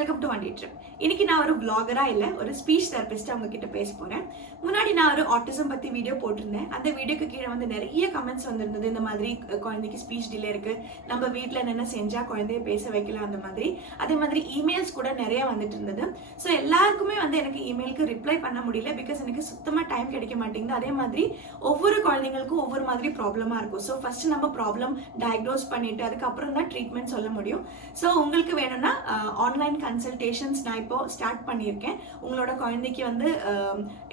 Welcome to OneDayTrip. இன்னைக்கு நான் ஒரு vlogger-ஆ இல்ல ஒரு ஸ்பீச் தெரபிஸ்டா உங்ககிட்ட பேச போறேன். முன்னாடி நான் ஒரு ஆட்டிசம் பத்தி வீடியோ போட்டிருந்தேன். அந்த வீடியோக்கு கீழே வந்து நிறைய கமெண்ட்ஸ் வந்திருந்தது. இந்த மாதிரி குழந்தைக்கு ஸ்பீச் டிலே இருக்கு, நம்ம வீட்ல என்ன செஞ்சா குழந்தைய பேச வைக்கலாம் அந்த மாதிரி. அதே மாதிரி இமெயில்ஸ் கூட நிறைய வந்துட்டு இருந்தது. ஸோ எல்லாருக்குமே வந்து எனக்கு இமெயிலுக்கு ரிப்ளை பண்ண முடியல, பிகாஸ் எனக்கு சுத்தமா டைம் கிடைக்க மாட்டேங்குது. அதே மாதிரி ஒவ்வொரு குழந்தைங்களுக்கும் ஒவ்வொரு மாதிரி ப்ராப்ளமா இருக்கும். ஸோ ஃபர்ஸ்ட் நம்ம ப்ராப்ளம் டயக்னோஸ் பண்ணிட்டு அதுக்கப்புறம் தான் ட்ரீட்மெண்ட் சொல்ல முடியும். ஸோ உங்களுக்கு வேணும்னா ஆன்லைன் கன்சல்டேஷன்ஸ் நான் இப்போ ஸ்டார்ட் பண்ணியிருக்கேன். உங்களோட குழந்தைக்கு வந்து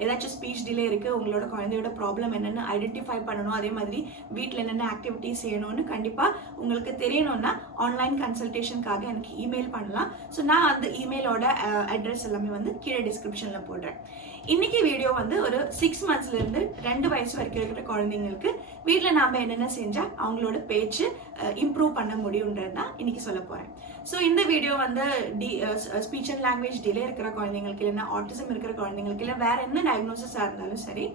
ஏதாச்சும் ஸ்பீச் டிலே இருக்கு, உங்களோட குழந்தையோட ப்ராப்ளம் என்னன்னு ஐடென்டிஃபை பண்ணணும், அதே மாதிரி வீட்டில் என்னென்ன ஆக்டிவிட்டிஸ் செய்யணும்னு கண்டிப்பாக உங்களுக்கு தெரியணும்னா ஆன்லைன் கன்சல்டேஷனுக்காக எனக்கு இமெயில் பண்ணலாம். ஸோ நான் அந்த இமெயிலோட அட்ரஸ் எல்லாமே வந்து கீழே டிஸ்கிரிப்ஷனில் போடுறேன். இன்னைக்கு வீடியோ வந்து ஒரு 6 monthsலேருந்து 2 வயசு வரைக்கும் இருக்கிற குழந்தைங்களுக்கு வீட்டில் நாம் என்னென்ன செஞ்சால் அவங்களோட பேச்சு இம்ப்ரூவ் பண்ண முடியுன்றது தான் இன்னைக்கு சொல்ல போகிறேன். ஸோ இந்த வீடியோ வந்து ஸ்பீச் அண்ட் லாங்குவேஜ் டிலே இருக்கிற குழந்தைங்களுக்கு, இல்லைன்னா ஆட்டிசம் இருக்கிற குழந்தைங்களுக்கு, இல்லை வேற என்ன டயக்னோசிஸாக இருந்தாலும் சரி,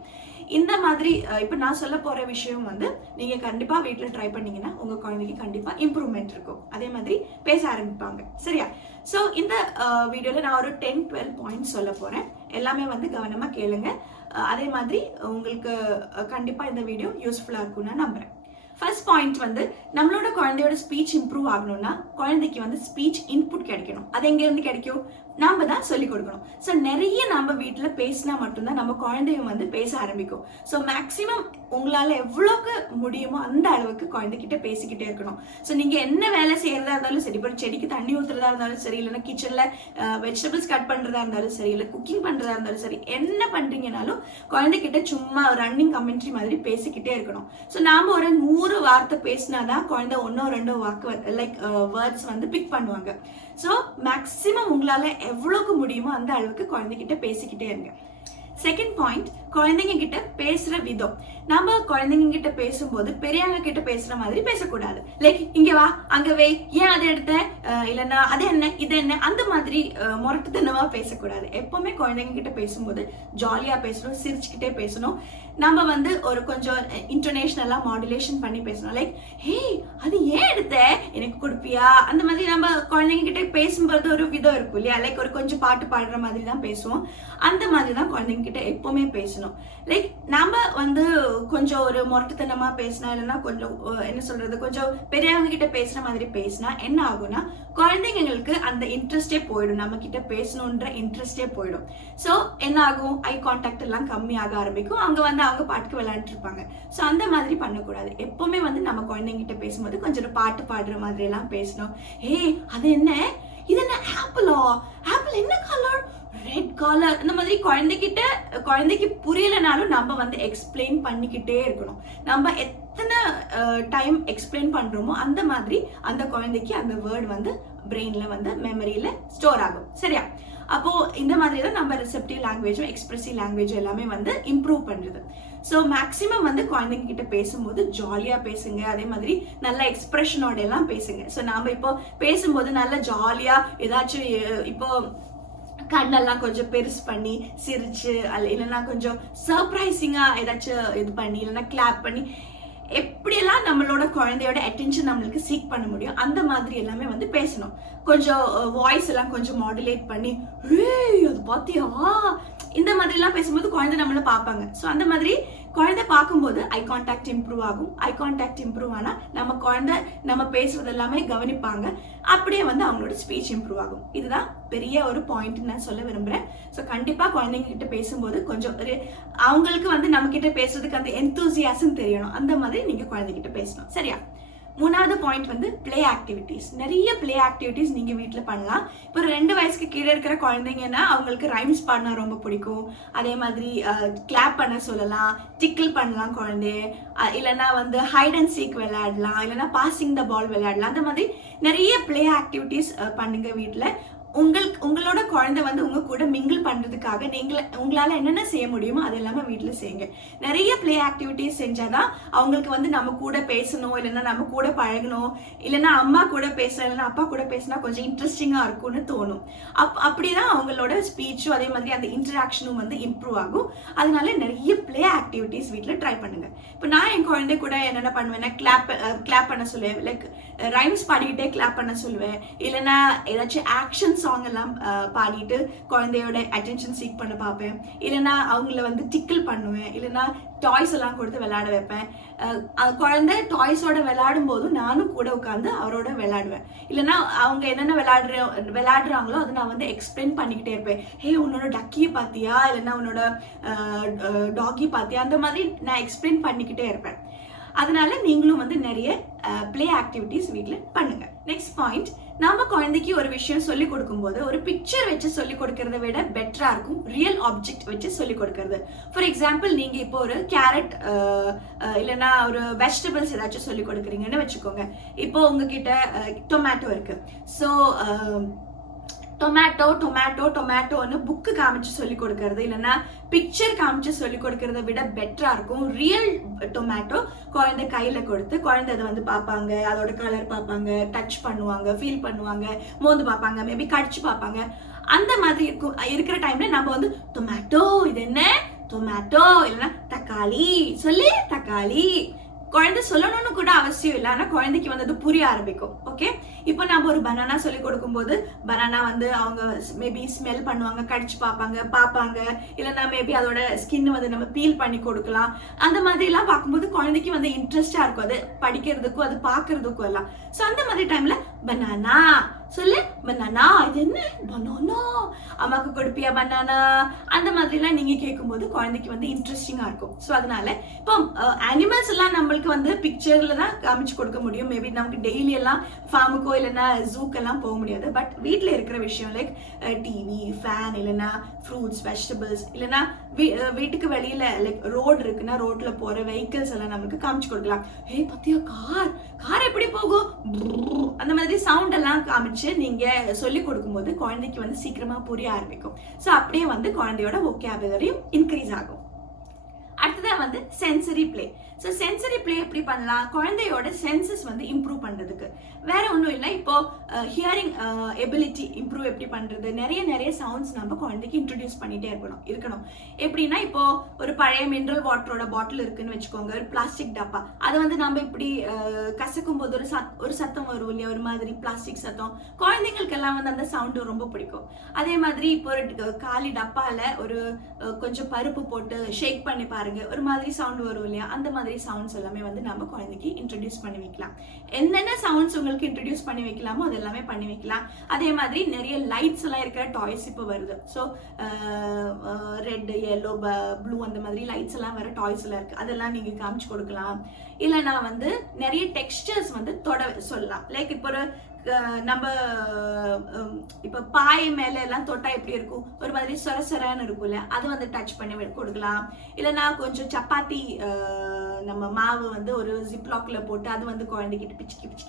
இந்த மாதிரி இப்போ நான் சொல்ல போகிற விஷயம் வந்து நீங்கள் கண்டிப்பாக வீட்டில் ட்ரை பண்ணீங்கன்னா உங்கள் குழந்தைக்கு கண்டிப்பாக இம்ப்ரூவ்மெண்ட் இருக்கும். அதே மாதிரி பேச ஆரம்பிப்பாங்க. சரியா? ஸோ இந்த வீடியோவில் நான் ஒரு 10-12 பாயிண்ட்ஸ் சொல்ல போகிறேன். எல்லாமே வந்து கவனமாக கேளுங்க. அதே மாதிரி உங்களுக்கு கண்டிப்பாக இந்த வீடியோ யூஸ்ஃபுல்லாக இருக்கும்னு நான் நம்புகிறேன். ஃபர்ஸ்ட் பாயிண்ட் வந்து நம்மளோட குழந்தையோட ஸ்பீச் இம்ப்ரூவ் ஆகணும்னா குழந்தைக்கு வந்து ஸ்பீச் இன்புட் கிடைக்கணும். அது எங்கேருந்து கிடைக்கும்? நாம தான் சொல்லிக் கொடுக்கணும். ஸோ நிறைய நம்ம வீட்டில் பேசினா மட்டும்தான் நம்ம குழந்தையும் வந்து பேச ஆரம்பிக்கும். ஸோ மேக்சிமம் உங்களால் எவ்வளோக்கு முடியுமோ அந்த அளவுக்கு குழந்தைகிட்ட பேசிக்கிட்டே இருக்கணும். ஸோ நீங்கள் என்ன வேலை செய்யறதா இருந்தாலும் சரி, இப்போ செடிக்கு தண்ணி ஊற்றுறதா இருந்தாலும் சரி, இல்லைன்னா கிச்சனில் வெஜிடபிள்ஸ் கட் பண்ணுறதா இருந்தாலும் சரி, இல்லை குக்கிங் பண்ணுறதா இருந்தாலும் சரி, என்ன பண்ணுறீங்கனாலும் குழந்தைகிட்ட சும்மா ரன்னிங் கமெண்ட்ரி மாதிரி பேசிக்கிட்டே இருக்கணும். ஸோ நாம் ஒரு 100 வார்த்தை பேசினாதான் குழந்தை 1-2 வாக்கு லைக் வேர்ட்ஸ் வந்து பிக் பண்ணுவாங்க. ஸோ மேக்சிமம் உங்களால் எவ்வளோக்கு முடியுமோ அந்த அளவுக்கு குழந்தைகிட்ட பேசிக்கிட்டே இருங்க. செகண்ட் பாயிண்ட், குழந்தைங்க கிட்ட பேசுற விதம். நம்ம குழந்தைங்க கிட்ட பேசும்போது பெரியவங்க கிட்ட பேசுற மாதிரி பேசக்கூடாது. லைக் இங்க வா, அங்க வை, ஏன் அதை எடுத்த, இல்லைன்னா அது என்ன இது என்ன, அந்த மாதிரி முரட்டுத்தனமா பேசக்கூடாது. எப்பவுமே குழந்தைங்க கிட்ட பேசும்போது ஜாலியா பேசணும், சிரிச்சுக்கிட்டே பேசணும். நம்ம வந்து ஒரு கொஞ்சம் இன்டர்நேஷனலா மாடுலேஷன் பண்ணி பேசணும். லைக் ஹே அது ஏன் எடுத்த, எனக்கு கொடுப்பியா, அந்த மாதிரி நம்ம குழந்தைங்க கிட்ட பேசும்போது ஒரு விதம் இருக்கும் இல்லையா? லைக் ஒரு கொஞ்சம் பாட்டு பாடுற மாதிரி தான் பேசுவோம். அந்த மாதிரி தான் குழந்தைங்க கிட்ட எப்பவுமே பேசணும். லைக் நம்ம வந்து கொஞ்சம் ஒரு மொரட்டுத்தனமா பேசினா, இல்லைன்னா கொஞ்சம் என்ன சொல்றது, கொஞ்சம் பெரியவங்க கிட்ட பேசுற மாதிரி பேசினா என்ன ஆகும்னா குழந்தைங்களுக்கு அந்த இன்ட்ரெஸ்டே போயிடும், நம்ம கிட்ட பேசணுன்ற இன்ட்ரெஸ்டே போயிடும். ஸோ என்ன ஆகும், ஐ கான்டாக்ட் எல்லாம் கம்மியாக ஆரம்பிக்கும். அவங்க வந்து அவங்க பாட்டுக்கு விளையாண்டுட்டு இருப்பாங்க. ஸோ அந்த மாதிரி பண்ணக்கூடாது. எப்பவுமே வந்து நம்ம குழந்தைங்க கிட்ட பேசும்போது கொஞ்சம் பாட்டு பாடுற மாதிரி எல்லாம் பேசணும். ஹே அது என்ன, இது என்ன ஆப்பிளா, ஆப்பிள் என்ன கலர், ரெட் கலர், இந்த மாதிரி குழந்தைக்கு புரியலனாலும் நம்ம வந்து எக்ஸ்பிளைன் பண்ணிக்கிட்டே இருக்கணும். நம்ம எத்தனை டைம் எக்ஸ்பிளைன் பண்றோமோ அந்த மாதிரி அந்த குழந்தைக்கு அந்த வேர்ட் வந்து பிரெயின்ல வந்து மெமரியில ஸ்டோர் ஆகும். சரியா? அப்போ இந்த மாதிரி தான் நம்ம ரிசெப்டிவ் லாங்குவேஜும் எக்ஸ்பிரசிவ் லாங்குவேஜும் எல்லாமே வந்து இம்ப்ரூவ் பண்றது. ஸோ மேக்சிமம் வந்து குழந்தைங்க கிட்ட பேசும்போது ஜாலியா பேசுங்க. அதே மாதிரி நல்ல எக்ஸ்பிரஷனோட எல்லாம் பேசுங்க. ஸோ நாம இப்போ பேசும்போது நல்ல ஜாலியா ஏதாச்சும் இப்போ கண்ணெல்லாம் கொஞ்சம் பெருசு பண்ணி சிரிச்சு, இல்லைன்னா கொஞ்சம் சர்ப்ரைசிங்கா ஏதாச்சும் இது பண்ணி, இல்லைன்னா கிளாப் பண்ணி, எப்படியெல்லாம் நம்மளோட குழந்தையோட அட்டென்ஷன் நம்மளுக்கு சீக் பண்ண முடியும் அந்த மாதிரி எல்லாமே வந்து பேசணும். கொஞ்சம் வாய்ஸ் எல்லாம் கொஞ்சம் மாடுலேட் பண்ணி அது பாத்தியா, இந்த மாதிரி எல்லாம் பேசும்போது குழந்தை நம்மள பார்ப்பாங்க. ஸோ அந்த மாதிரி குழந்தை பார்க்கும்போது ஐ கான்டாக்ட் இம்ப்ரூவ் ஆகும். ஐ கான்டாக்ட் இம்ப்ரூவ் ஆனா நம்ம குழந்தை நம்ம பேசுறது எல்லாமே கவனிப்பாங்க. அப்படியே வந்து அவங்களோட ஸ்பீச் இம்ப்ரூவ் ஆகும். இதுதான் பெரிய ஒரு பாயிண்ட் நான் சொல்ல விரும்புறேன். ஸோ கண்டிப்பா குழந்தைங்க கிட்ட பேசும்போது கொஞ்சம் அவங்களுக்கு வந்து நம்ம கிட்ட பேசுறதுக்கு அந்த எந்தூசியாசம் தெரியணும். அந்த மாதிரி நீங்க குழந்தைகிட்ட பேசணும். சரியா? மூணாவது பாயிண்ட் வந்து பிளே ஆக்டிவிட்டிஸ். நிறைய பிளே ஆக்டிவிட்டிஸ் நீங்க வீட்டில் பண்ணலாம். இப்போ 2 வயசுக்கு கீழே இருக்கிற குழந்தைங்கன்னா அவங்களுக்கு ரைம்ஸ் பாடினா ரொம்ப பிடிக்கும். அதே மாதிரி கிளாப் பண்ண சொல்லலாம், டிக்கிள் பண்ணலாம் குழந்தைய, இல்லைன்னா வந்து ஹைட் அண்ட் சீக் விளையாடலாம், இல்லைன்னா பாசிங் த பால் விளையாடலாம். அந்த மாதிரி நிறைய பிளே ஆக்டிவிட்டிஸ் பண்ணுங்க வீட்டில். உங்களோட குழந்தை வந்து உங்க கூட மிங்கிள் பண்றதுக்காக உங்களால என்னென்ன செய்ய முடியுமோ அது எல்லாமே வீட்டில் செய்யுங்க. நிறைய பிளே ஆக்டிவிட்டிஸ் செஞ்சாதான் அவங்களுக்கு வந்து நம்ம கூட பேசணும், இல்லைன்னா நம்ம கூட பழகணும், இல்லைன்னா அம்மா கூட பேசணும், இல்லைன்னா அப்பா கூட பேசினா கொஞ்சம் இன்ட்ரெஸ்டிங்கா இருக்கும்னு தோணும். அப்படிதான் அவங்களோட ஸ்பீச்சும் அதே மாதிரி அந்த இன்டராக்ஷனும் வந்து இம்ப்ரூவ் ஆகும். அதனால நிறைய பிளே ஆக்டிவிட்டிஸ் வீட்டில் ட்ரை பண்ணுங்க. இப்போ நான் என் குழந்தை கூட என்னென்ன பண்ணுவேன்னா கிளாப் பண்ண சொல்லுவேன். லைக் ரைம்ஸ் பாடிக்கிட்டே கிளாப் பண்ண சொல்லுவேன், இல்லைன்னா ஏதாச்சும் ஆக்ஷன்ஸ் சாங் எல்லாம் பாடிட்டு குழந்தையோட அட்டென்ஷன் சீக் பண்ண பார்ப்பேன். இல்லைன்னா அவங்கள வந்து டிக்கிள் பண்ணுவேன். இல்லைன்னா டாய்ஸ் எல்லாம் கொடுத்து விளையாட வைப்பேன். குழந்தை டாய்ஸோட விளையாடும் போதும் நானும் கூட உட்காந்து அவரோட விளையாடுவேன். இல்லைன்னா அவங்க என்னென்ன விளையாடுறாங்களோ அதை நான் வந்து எக்ஸ்பிளைன் பண்ணிக்கிட்டே இருப்பேன். ஹே, உன்னோட டக்கியை பார்த்தியா, இல்லைன்னா உன்னோட டாகி பார்த்தியா, அந்த மாதிரி நான் எக்ஸ்பிளைன் பண்ணிக்கிட்டே இருப்பேன். அதனால நீங்களும் வந்து நிறைய பிளே ஆக்டிவிட்டிஸ் வீட்டில் பண்ணுங்க. நெக்ஸ்ட் பாயிண்ட், நம்ம குழந்தைக்கு ஒரு விஷயம் சொல்லி கொடுக்கும்போது ஒரு பிக்சர் வச்சு சொல்லி கொடுக்கறத விட பெட்டரா இருக்கும் ரியல் ஆப்ஜெக்ட் வச்சு சொல்லி கொடுக்கறது. ஃபார் எக்ஸாம்பிள், நீங்க இப்போ ஒரு கேரட் இல்லைன்னா ஒரு வெஜிடபிள்ஸ் ஏதாச்சும் சொல்லி கொடுக்குறீங்கன்னு வச்சுக்கோங்க. இப்போ உங்ககிட்ட டொமேட்டோ இருக்கு. ஸோ டொமேட்டோ டொமேட்டோ டொமேட்டோன்னு புக்கு காமிச்சு சொல்லி கொடுக்கறது இல்லைன்னா பிக்சர் காமிச்சு சொல்லி கொடுக்கறத விட பெட்டரா இருக்கும் ரியல் டொமேட்டோ குழந்தை கையில கொடுத்து குழந்தை அதை வந்து பார்ப்பாங்க, அதோட கலர் பார்ப்பாங்க, டச் பண்ணுவாங்க, ஃபீல் பண்ணுவாங்க, மோந்து பார்ப்பாங்க, மேபி கடிச்சு பார்ப்பாங்க. அந்த மாதிரி இருக்கிற டைம்ல நம்ம வந்து டொமேட்டோ, இது என்ன டொமேட்டோ, இல்லைன்னா தக்காளி சொல்லி தக்காளி. குழந்தை சொல்லணும்னு கூட அவசியம் இல்லை, ஆனால் குழந்தைக்கு வந்து அது புரிய ஆரம்பிக்கும். ஓகே, இப்போ நம்ம ஒரு பனானா சொல்லி கொடுக்கும்போது பனானா வந்து அவங்க மேபி ஸ்மெல் பண்ணுவாங்க, கடிச்சு பார்ப்பாங்க, இல்லைன்னா மேபி அதோட ஸ்கின் வந்து நம்ம பீல் பண்ணி கொடுக்கலாம். அந்த மாதிரிலாம் பார்க்கும்போது குழந்தைக்கு வந்து இன்ட்ரெஸ்டாக இருக்கும் அது படிக்கிறதுக்கும் அது பார்க்கறதுக்கும் எல்லாம். ஸோ அந்த மாதிரி டைம்ல பனானா சொல்லு, பனானா, இது என்ன பனானா, அம்மாவுக்கு கொடுப்பியா பனானா, அந்த மாதிரிலாம் நீங்க கேட்கும்போது குழந்தைக்கு வந்து இன்ட்ரெஸ்டிங்கா இருக்கும். ஸோ அதனால இப்போ அனிமல்ஸ் எல்லாம் நம்மளுக்கு வந்து பிக்சர்ல தான் காமிச்சு கொடுக்க முடியும். மேபி நமக்கு டெய்லி எல்லாம் ஃபார்முக்கோ இல்லைன்னா ஜூக்கெல்லாம் போக முடியாது. பட் வீட்டில் இருக்கிற விஷயம் லைக் டிவி, ஃபேன், இல்லைன்னா ஃப்ரூட்ஸ், வெஜிடபிள்ஸ், இல்லைன்னா வீட்டுக்கு வெளியில லைக் ரோடு இருக்குன்னா ரோட்ல போற வெஹிக்கிள்ஸ் எல்லாம் நமக்கு காமிச்சு கொடுக்கலாம். ஹே பத்தியா கார் எப்படி போகும், அந்த மாதிரி சவுண்ட் எல்லாம் காமிச்சு நீங்க சொல்லி கொடுக்கும்போது குழந்தைக்கு வந்து சீக்கிரமா புரிய ஆரம்பிக்கும். ஸோ அப்படியே வந்து குழந்தையோட வொக்காபுலரியும் இன்க்ரீஸ் ஆகும். அடுத்ததா வந்து sensory play. So sensory play எப்படி பண்ணலாம், குழந்தையோட சென்சஸ் வந்து இம்ப்ரூவ் பண்றதுக்கு. வேற ஒன்றும் இல்லை, இப்போ ஹியரிங் எபிலிட்டி இம்ப்ரூவ் எப்படி பண்றது, நிறைய சவுண்ட்ஸ் நம்ம குழந்தைக்கு இன்ட்ரடியூஸ் பண்ணிட்டே இருக்கணும். எப்படின்னா, இப்போ ஒரு பழைய மினரல் வாட்டரோட பாட்டில் இருக்குன்னு வச்சுக்கோங்க, ஒரு பிளாஸ்டிக் டப்பா, அதை வந்து நம்ம இப்படி கசக்கும் போது ஒரு சத்தம் வரும் இல்லையா, ஒரு மாதிரி பிளாஸ்டிக் சத்தம். குழந்தைங்களுக்கெல்லாம் வந்து அந்த சவுண்டு ரொம்ப பிடிக்கும். அதே மாதிரி இப்போ ஒரு காலி டப்பால ஒரு கொஞ்சம் பருப்பு போட்டு ஷேக் பண்ணி பாருங்க, ஒரு மாதிரி சவுண்ட் வரும் இல்லையா, அந்த மாதிரி சவுண்ட்ஸ் எல்லாமே வந்து நம்ம குழந்தைக்கு இன்ட்ரடியூஸ் பண்ணி வைக்கலாம். என்னென்ன சவுண்ட்ஸ் உங்களுக்கு இன்ட்ரடியூஸ் பண்ணி வைக்கலாமோ அது எல்லாமே பண்ணி வைக்கலாம். அதே மாதிரி நிறைய லைட்ஸ் எல்லாம் இருக்கிற டாய்ஸ் இப்போ வருது. ஸோ ரெட், yellow, ப்ளூ அந்த மாதிரி லைட்ஸ் எல்லாம் வர டாய்ஸ் எல்லாம் இருக்கு, அதெல்லாம் நீங்க காமிச்சு கொடுக்கலாம். இல்லைன்னா வந்து நிறைய டெக்ஸ்டர்ஸ் வந்து தொட சொல்லலாம். லைக் இப்போ நம்ம இப்போ பாய் மேல எல்லாம் தொட்டா எப்படி இருக்கும், ஒரு மாதிரி சொரசொரன்னு இருக்கும்ல, அது வந்து டச் பண்ணி கொடுக்கலாம். இல்லைன்னா கொஞ்சம் சப்பாத்தி நம்ம மாவு வந்து ஒரு ஜிப்லாக்ல போட்டு அது வந்து குழந்தைகிட்ட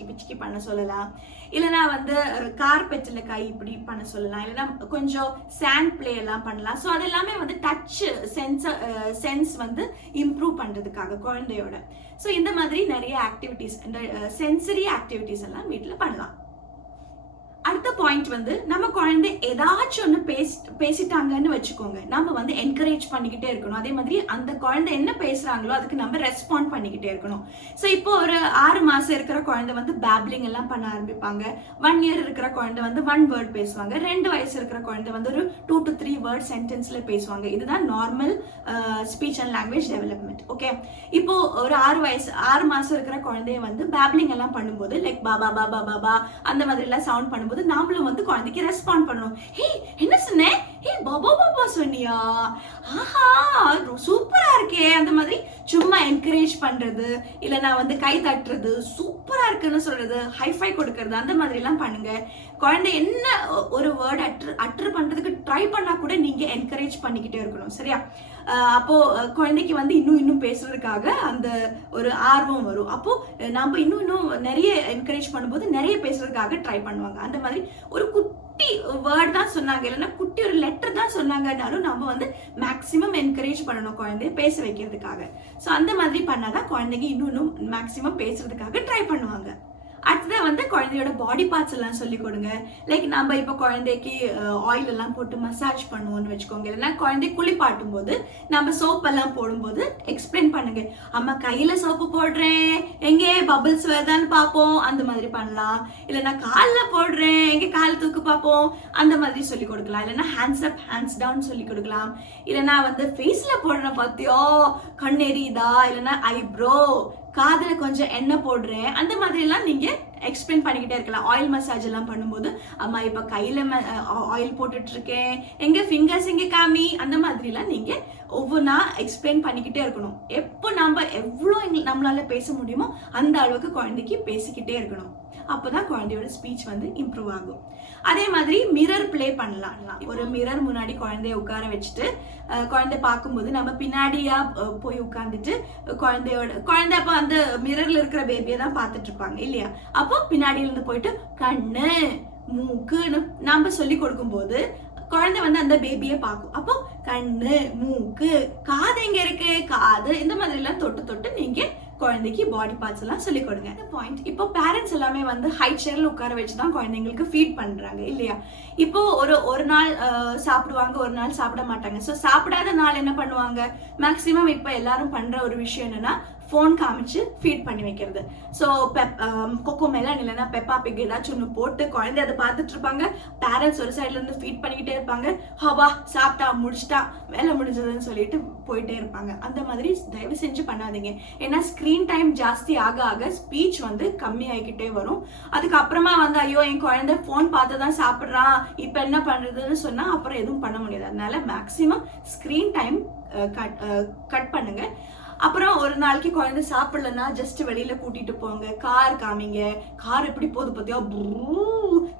பிச்சுக்கி பண்ண சொல்லலாம். இல்லைன்னா வந்து கார்பெட்ல கை இப்படி பண்ண சொல்லலாம். இல்லைன்னா கொஞ்சம் சாண்ட் பிளே எல்லாம் பண்ணலாம். ஸோ அது எல்லாமே வந்து டச் சென்ஸ் வந்து இம்ப்ரூவ் பண்றதுக்காக குழந்தையோட. ஸோ இந்த மாதிரி நிறைய ஆக்டிவிட்டிஸ், இந்த சென்சரி ஆக்டிவிட்டிஸ் எல்லாம் வீட்டில் பண்ணலாம். அடுத்த பாயிண்ட் வந்து நம்ம குழந்தை ஏதாச்சும் ஒன்று பேசிட்டாங்கன்னு வச்சுக்கோங்க, நம்ம வந்து என்கரேஜ் பண்ணிக்கிட்டே இருக்கணும். அதே மாதிரி அந்த குழந்தை என்ன பேசுறாங்களோ அதுக்கு நம்ம ரெஸ்பாண்ட் பண்ணிக்கிட்டே இருக்கணும். ஸோ இப்போ ஒரு 6 மாசம் இருக்கிற குழந்தை வந்து பேப்லிங் எல்லாம் பண்ண ஆரம்பிப்பாங்க. 1 year இருக்கிற குழந்தை வந்து 1 word பேசுவாங்க. 2 வயசு இருக்கிற குழந்தை வந்து ஒரு 2 to 3 word சென்டென்ஸ்ல பேசுவாங்க. இதுதான் normal speech and language development. Okay, இப்போ ஒரு 6 மாசம் இருக்கிற குழந்தைய வந்து பேப்லிங் எல்லாம் பண்ணும்போது லைக் பாபா பாபா பாபா அந்த மாதிரி எல்லாம் சவுண்ட் பண்ணும்போது நாமளும் வந்து குழந்தைக்கு ரெஸ்பாண்ட் பண்ணணும். ஹே என்ன சொன்னேன், ஹே பாபா பாபா சொன்னியா, ஆஹா சூப்பரா இருக்கே, அந்த மாதிரி சும்மா என்கரேஜ் பண்றது, இல்லைன்னா வந்து கை தட்டுறது, சூப்பரா இருக்குன்னு சொல்றது, ஹைஃபை கொடுக்கறது, அந்த மாதிரி எல்லாம் பண்ணுங்க. குழந்தை என்ன ஒரு வேர்ட் அட்டர் பண்றதுக்கு ட்ரை பண்ணா கூட நீங்க என்கரேஜ் பண்ணிக்கிட்டே இருக்கணும். சரியா? அப்போ குழந்தைக்கு வந்து இன்னும் பேசுறதுக்காக அந்த ஒரு ஆர்வம் வரும். அப்போ நம்ம இன்னும் நிறைய என்கரேஜ் பண்ணும்போது நிறைய பேசுறதுக்காக ட்ரை பண்ணுவாங்க. அந்த மாதிரி ஒரு குட்டி வேர்ட் தான் சொன்னாங்க, இல்லைன்னா குட்டி ஒரு லெட்டர் தான் சொன்னாங்கன்னாலும் நம்ம வந்து மேக்சிமம் என்கரேஜ் பண்ணணும் குழந்தைய பேச வைக்கிறதுக்காக. ஸோ அந்த மாதிரி பண்ணாதான் குழந்தைங்க இன்னும் மேக்சிமம் பேசுறதுக்காக ட்ரை பண்ணுவாங்க. அடுத்தது வந்து குழந்தையோட பாடி பார்ட்ஸ் எல்லாம் சொல்லி கொடுங்க. லைக் நம்ம இப்போ குழந்தைக்கு ஆயில் எல்லாம் போட்டு மசாஜ் பண்ணுவோம்னு வச்சுக்கோங்க. இல்லைன்னா குழந்தை குளிப்பாட்டும் போது நம்ம சோப் எல்லாம் போடும்போது எக்ஸ்பிளைன் பண்ணுங்க. அம்மா கையில சோப்பு போடுறேன், எங்கே பபிள்ஸ் வருதான்னு பார்ப்போம், அந்த மாதிரி பண்ணலாம். இல்லைன்னா காலில் போடுறேன், எங்கே கால் தூக்கு பார்ப்போம், அந்த மாதிரி சொல்லி கொடுக்கலாம். இல்லைன்னா ஹேண்ட்ஸ் அப் ஹேண்ட்ஸ் டவுன் சொல்லி கொடுக்கலாம். இல்லைன்னா வந்து ஃபேஸ்ல போடுற பார்த்தியோ கண்ணெறிதா, இல்லைன்னா ஐப்ரோ, காதுல கொஞ்சம் எண்ணெய் போடுறேன், அந்த மாதிரி எல்லாம் நீங்க எக்ஸ்பிளைன் பண்ணிக்கிட்டே இருக்கலாம். ஆயில் மசாஜ் எல்லாம் பண்ணும்போது அம்மா இப்ப கையில ஆயில் போட்டுட்டு இருக்கேன், எங்க ஃபிங்கர்ஸ் எங்க காமி, அந்த மாதிரி எல்லாம் நீங்க ஒவ்வொன்றா எக்ஸ்பிளைன் பண்ணிக்கிட்டே இருக்கணும். எப்போ நம்ம எவ்வளோ நம்மளால பேச முடியுமோ அந்த அளவுக்கு குழந்தைக்கு பேசிக்கிட்டே இருக்கணும். அப்போதான் குழந்தையோட ஸ்பீச் வந்து இம்ப்ரூவ் ஆகும். அதே மாதிரி மிரர் பிளே பண்ணலாம். ஒரு மிரர் முன்னாடி குழந்தைய உட்கார வச்சுட்டு குழந்தை பார்க்கும்போது நம்ம பின்னாடியா போய் உட்கார்ந்துட்டு குழந்தை அப்போ அந்த மிரர்ல இருக்கிற பேபியை தான் பார்த்துட்டு இருப்பாங்க இல்லையா. அப்போ பின்னாடியில இருந்து போயிட்டு கண்ணு மூக்குன்னு நம்ம சொல்லி கொடுக்கும் போது குழந்தை வந்து அந்த பேபியை பார்க்கும். அப்போ கண்ணு மூக்கு காது எங்க இருக்கு, காது, இந்த மாதிரி எல்லாம் தொட்டு தொட்டு நீங்க குழந்தைக்கு பாடி பார்ட்ஸ் எல்லாம் சொல்லி கொடுங்க. அந்த பாயிண்ட் இப்போ பேரண்ட்ஸ் எல்லாமே வந்து ஹை சேர்ல உட்கார வச்சுதான் குழந்தைங்களுக்கு ஃபீட் பண்றாங்க இல்லையா. இப்போ ஒரு நாள் சாப்பிடுவாங்க, ஒரு நாள் சாப்பிட மாட்டாங்க. ஸோ சாப்பிடாத நாள் என்ன பண்ணுவாங்க, மேக்சிமம் இப்போ எல்லாரும் பண்ற ஒரு விஷயம் என்னன்னா ஃபோன் காமிச்சு ஃபீட் பண்ணி வைக்கிறது. ஸோ கொக்கோ மெலன் இல்லைன்னா பெப்பா பிக் ஏதாச்சும் ஒன்று போட்டு குழந்தை அதை பார்த்துட்டு இருப்பாங்க. பேரண்ட்ஸ் ஒரு சைட்ல இருந்து ஃபீட் பண்ணிக்கிட்டே இருப்பாங்க. ஹவா சாப்பிட்டா முடிச்சிட்டா வேலை முடிஞ்சதுன்னு சொல்லிட்டு போயிட்டே இருப்பாங்க. அந்த மாதிரி தயவு செஞ்சு பண்ணாதீங்க. ஏன்னா ஸ்க்ரீன் டைம் ஜாஸ்தி ஆக ஆக ஸ்பீச் வந்து கம்மி ஆகிக்கிட்டே வரும். அதுக்கப்புறமா வந்து ஐயோ என் குழந்தை ஃபோன் பார்த்து தான் சாப்பிட்றான், இப்போ என்ன பண்ணுறதுன்னு சொன்னால் அப்புறம் எதுவும் பண்ண முடியாது. அதனால மேக்சிமம் ஸ்க்ரீன் டைம் கட் பண்ணுங்க. அப்புறம் ஒரு நாளைக்கு குழந்தை சாப்பிடலன்னா ஜஸ்ட் வெளியில கூட்டிட்டு போங்க, கார் காமிங்க, கார் எப்படி போகுது பார்த்தியா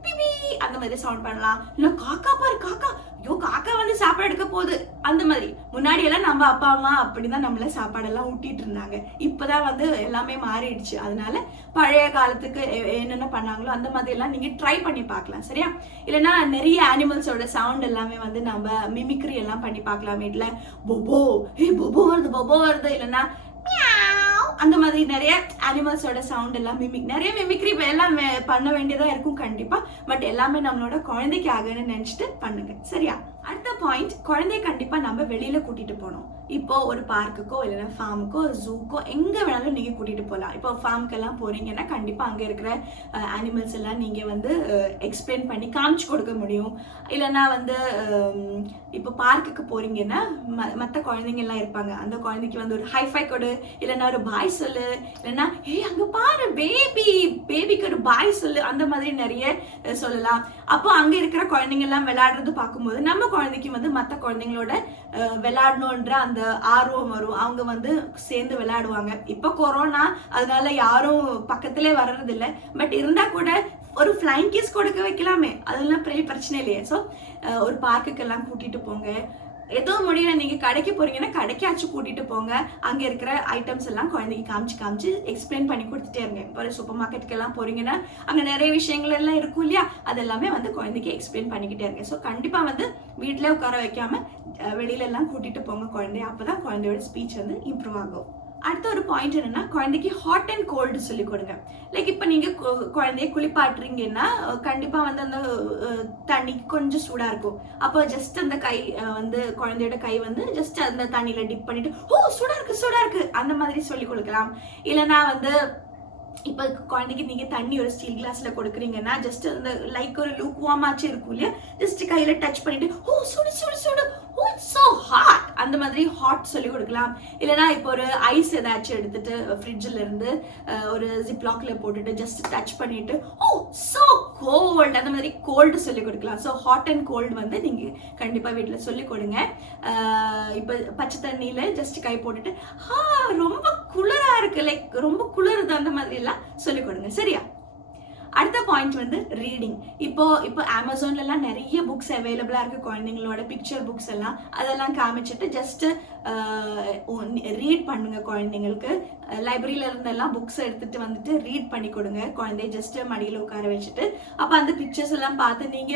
பிபி அந்த மாதிரி சவுண்ட் பண்ணலாம். இல்ல காக்கா பாரு காக்கா, ஐயோ காக்கா வந்து சாப்பாடு எடுக்க போகுது, அந்த மாதிரி. முன்னாடி எல்லாம் நம்ம அப்பா அம்மா அப்படிதான் நம்மள சாப்பாடெல்லாம் ஊட்டிட்டு இருந்தாங்க. இப்பதான் வந்து எல்லாமே மாறிடுச்சு. அதனால பழைய காலத்துக்கு என்னென்ன பண்ணாங்களோ அந்த மாதிரி எல்லாம் நீங்க ட்ரை பண்ணி பார்க்கலாம் சரியா. இல்லைன்னா நிறைய அனிமல்ஸோட சவுண்ட் எல்லாமே வந்து நம்ம மிமிக்ரி எல்லாம் பண்ணி பார்க்கலாம் வீட்டுல. பொபோ பொபோ வருது பொபோ வருது, இல்லைன்னா அந்த மாதிரி நிறைய அனிமல்ஸோட சவுண்ட் எல்லாம் நிறைய மிமிக்ரி எல்லாம் பண்ண வேண்டியதா இருக்கும் கண்டிப்பா. பட் எல்லாமே நம்மளோட குழந்தைக்காகன்னு நினைச்சிட்டு பண்ணுங்க சரியா. அடுத்த பாயிண்ட், குழந்தைய கண்டிப்பா நம்ம வெளியில கூட்டிட்டு போகணும். இப்போ ஒரு பார்க்குக்கோ இல்லைன்னா ஃபார்முக்கோ ஜூக்கோ எங்க வேணாலும் நீங்க கூட்டிட்டு போகலாம். இப்போ ஃபார்முக்கு எல்லாம் போறீங்கன்னா கண்டிப்பா அங்க இருக்கிற அனிமல்ஸ் எல்லாம் நீங்க வந்து எக்ஸ்பிளைன் பண்ணி காமிச்சு கொடுக்க முடியும். இல்லைன்னா வந்து இப்போ பார்க்குக்கு போறீங்கன்னா மற்ற குழந்தைங்க எல்லாம் இருப்பாங்க, அந்த குழந்தைக்கு வந்து ஒரு ஹைஃபை கொடு, இல்லைன்னா ஒரு பாய் சொல்லு, இல்லைன்னா அங்க பாரு பேபிக்கு ஒரு பாய் சொல்லு, அந்த மாதிரி நிறைய சொல்லலாம். அப்போ அங்க இருக்கிற குழந்தைங்க எல்லாம் விளையாடுறது பார்க்கும்போது நம்ம குழந்தைக்கு வந்து மற்ற குழந்தைங்களோட விளையாடணுன்ற அந்த ஆர்வம் வரும். அவங்க வந்து சேர்ந்து விளையாடுவாங்க. இப்போ கொரோனா அதனால யாரும் பக்கத்திலே வர்றது இல்லை. பட் இருந்தா கூட ஒரு ஃப்ளைங் கிஸ் கொடுக்க வைக்கலாமே, அதெல்லாம் பெரிய பிரச்சனை இல்லையே. ஸோ ஒரு பார்க்குக்கெல்லாம் கூட்டிட்டு போங்க. ஏதோ முடியல நீங்க கடைக்கு போறீங்கன்னா கடைக்காச்சும் கூட்டிட்டு போங்க. அங்க இருக்கிற ஐட்டம்ஸ் எல்லாம் குழந்தைக்கு காமிச்சு எக்ஸ்பிளைன் பண்ணி கொடுத்துட்டே இருங்க. இப்போ சூப்பர் மார்க்கெட்டுக்கு எல்லாம் போறீங்கன்னா அங்க நிறைய விஷயங்கள் எல்லாம் இருக்கும் இல்லையா, அதெல்லாமே வந்து குழந்தைக்கு எக்ஸ்பிளைன் பண்ணிக்கிட்டே இருங்க. ஸோ கண்டிப்பா வந்து வீட்டுல உட்கார வைக்காம வெளியில எல்லாம் கூட்டிட்டு போங்க குழந்தைய. அப்பதான் குழந்தையோட ஸ்பீச் வந்து இம்ப்ரூவ் ஆகும். அடுத்த ஒரு பாயிண்ட் என்னன்னா, குழந்தைக்கு ஹாட் அண்ட் கோல்டு சொல்லி கொடுங்க. லைக் இப்போ நீங்க குழந்தைய குளிப்பாட்டுறீங்கன்னா கண்டிப்பா வந்து அந்த தண்ணி கொஞ்சம் சூடா இருக்கும். அப்போ ஜஸ்ட் அந்த கை வந்து குழந்தையோட கை வந்து ஜஸ்ட் அந்த தண்ணியில டிப் பண்ணிட்டு சூடா இருக்கு அந்த மாதிரி சொல்லி கொடுக்கலாம். இல்லைன்னா வந்து இப்போ குழந்தைக்கு நீங்க தண்ணி ஒரு ஸ்டீல் கிளாஸ்ல கொடுக்குறீங்கன்னா ஜஸ்ட் அந்த லைக் ஒரு லூக் வார்ம் ஆச்சு இருக்கும் இல்லையா, ஜஸ்ட் கையில டச் பண்ணிட்டு சுடு so hot அந்த மாதிரி ஹாட் சொல்லி கொடுக்கலாம். இல்லைன்னா இப்போ ஒரு ஐஸ் ஏதாச்சும் எடுத்துட்டு ஃப்ரிட்ஜில் இருந்து ஒரு ஜிப்லாக்ல போட்டுட்டு ஜஸ்ட் டச் பண்ணிட்டு so cold அந்த மாதிரி கோல்டு சொல்லி கொடுக்கலாம். ஸோ ஹாட் அண்ட் கோல்டு வந்து நீங்க கண்டிப்பா வீட்டுல சொல்லி கொடுங்க. இப்போ பச்சை தண்ணியில ஜஸ்ட் கை போட்டுட்டு ரொம்ப குளிரா இருக்கு, லைக் ரொம்ப குளிருது, அந்த மாதிரி எல்லாம் சொல்லி கொடுங்க சரியா. அடுத்த பாயிண்ட் வந்து ரீடிங். இப்போ அமேசான்ல எல்லாம் நிறைய புக்ஸ் அவைலபிளா இருக்கு, குழந்தைங்களோட பிக்சர் புக்ஸ் எல்லாம், அதெல்லாம் காமிச்சிட்டு ஜஸ்ட் ரீட் பண்ணுங்க குழந்தைங்களுக்கு. லைப்ரரியில இருந்தெல்லாம் புக்ஸ் எடுத்துட்டு வந்துட்டு ரீட் பண்ணி கொடுங்க. குழந்தைய ஜஸ்ட் மடியில உட்கார வச்சுட்டு அப்ப அந்த பிக்சர்ஸ் எல்லாம் பார்த்து நீங்க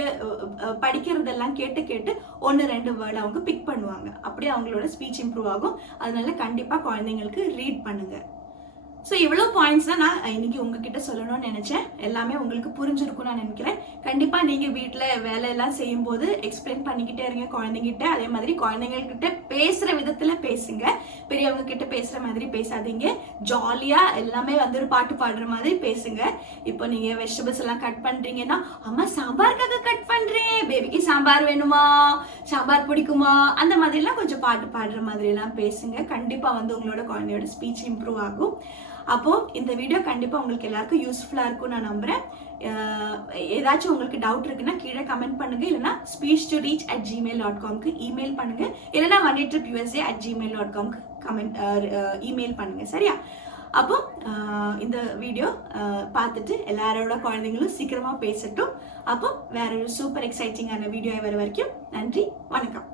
படிக்கிறதெல்லாம் கேட்டு 1-2 வேர்டு அவங்க பிக் பண்ணுவாங்க. அப்படியே அவங்களோட ஸ்பீச் இம்ப்ரூவ் ஆகும். அதனால கண்டிப்பா குழந்தைங்களுக்கு ரீட் பண்ணுங்க. ஸோ இவ்வளோ பாயிண்ட்ஸ் தான் நான் இன்னைக்கு உங்ககிட்ட சொல்லணும்னு நினைச்சேன். எல்லாமே உங்களுக்கு புரிஞ்சிருக்கும் நான் நினைக்கிறேன். கண்டிப்பா நீங்க வீட்டில் வேலையெல்லாம் செய்யும்போது எக்ஸ்பிளைன் பண்ணிக்கிட்டே இருங்க குழந்தைங்கிட்ட. அதே மாதிரி குழந்தைங்கக்கிட்ட பேசுற விதத்துல பேசுங்க, பெரியவங்க கிட்ட பேசுற மாதிரி பேசாதீங்க. ஜாலியா எல்லாமே வந்து ஒரு பாட்டு பாடுற மாதிரி பேசுங்க. இப்போ நீங்க வெஜிடபிள்ஸ் எல்லாம் கட் பண்றீங்கன்னா, அம்மா சாம்பாருக்காக கட் பண்றேன், பேபிக்கு சாம்பார் வேணுமா, சாம்பார் பிடிக்குமா, அந்த மாதிரிலாம் கொஞ்சம் பாட்டு பாடுற மாதிரி எல்லாம் பேசுங்க. கண்டிப்பா வந்து உங்களோட குழந்தையோட ஸ்பீச் இம்ப்ரூவ் ஆகும். அப்போ இந்த வீடியோ கண்டிப்பா உங்களுக்கு எல்லாருக்கும் யூஸ்ஃபுல்லா இருக்கும் நான் நம்புறேன். ஏதாச்சும் உங்களுக்கு டவுட் இருக்குன்னா கீழே கமெண்ட் பண்ணுங்க, இல்லைன்னா speechtoreach@gmail.com இமெயில் பண்ணுங்க, இல்லைன்னா OneDayTripUSA@gmail.com இமெயில் பண்ணுங்க. சரியா? அப்போ இந்த வீடியோ பார்த்துட்டு எல்லாரோட குழந்தைங்களும் சீக்கிரமா பேசட்டும். அப்போ வேற ஒரு சூப்பர் எக்ஸைட்டிங்கான வீடியோ வர வரைக்கும் நன்றி, வணக்கம்.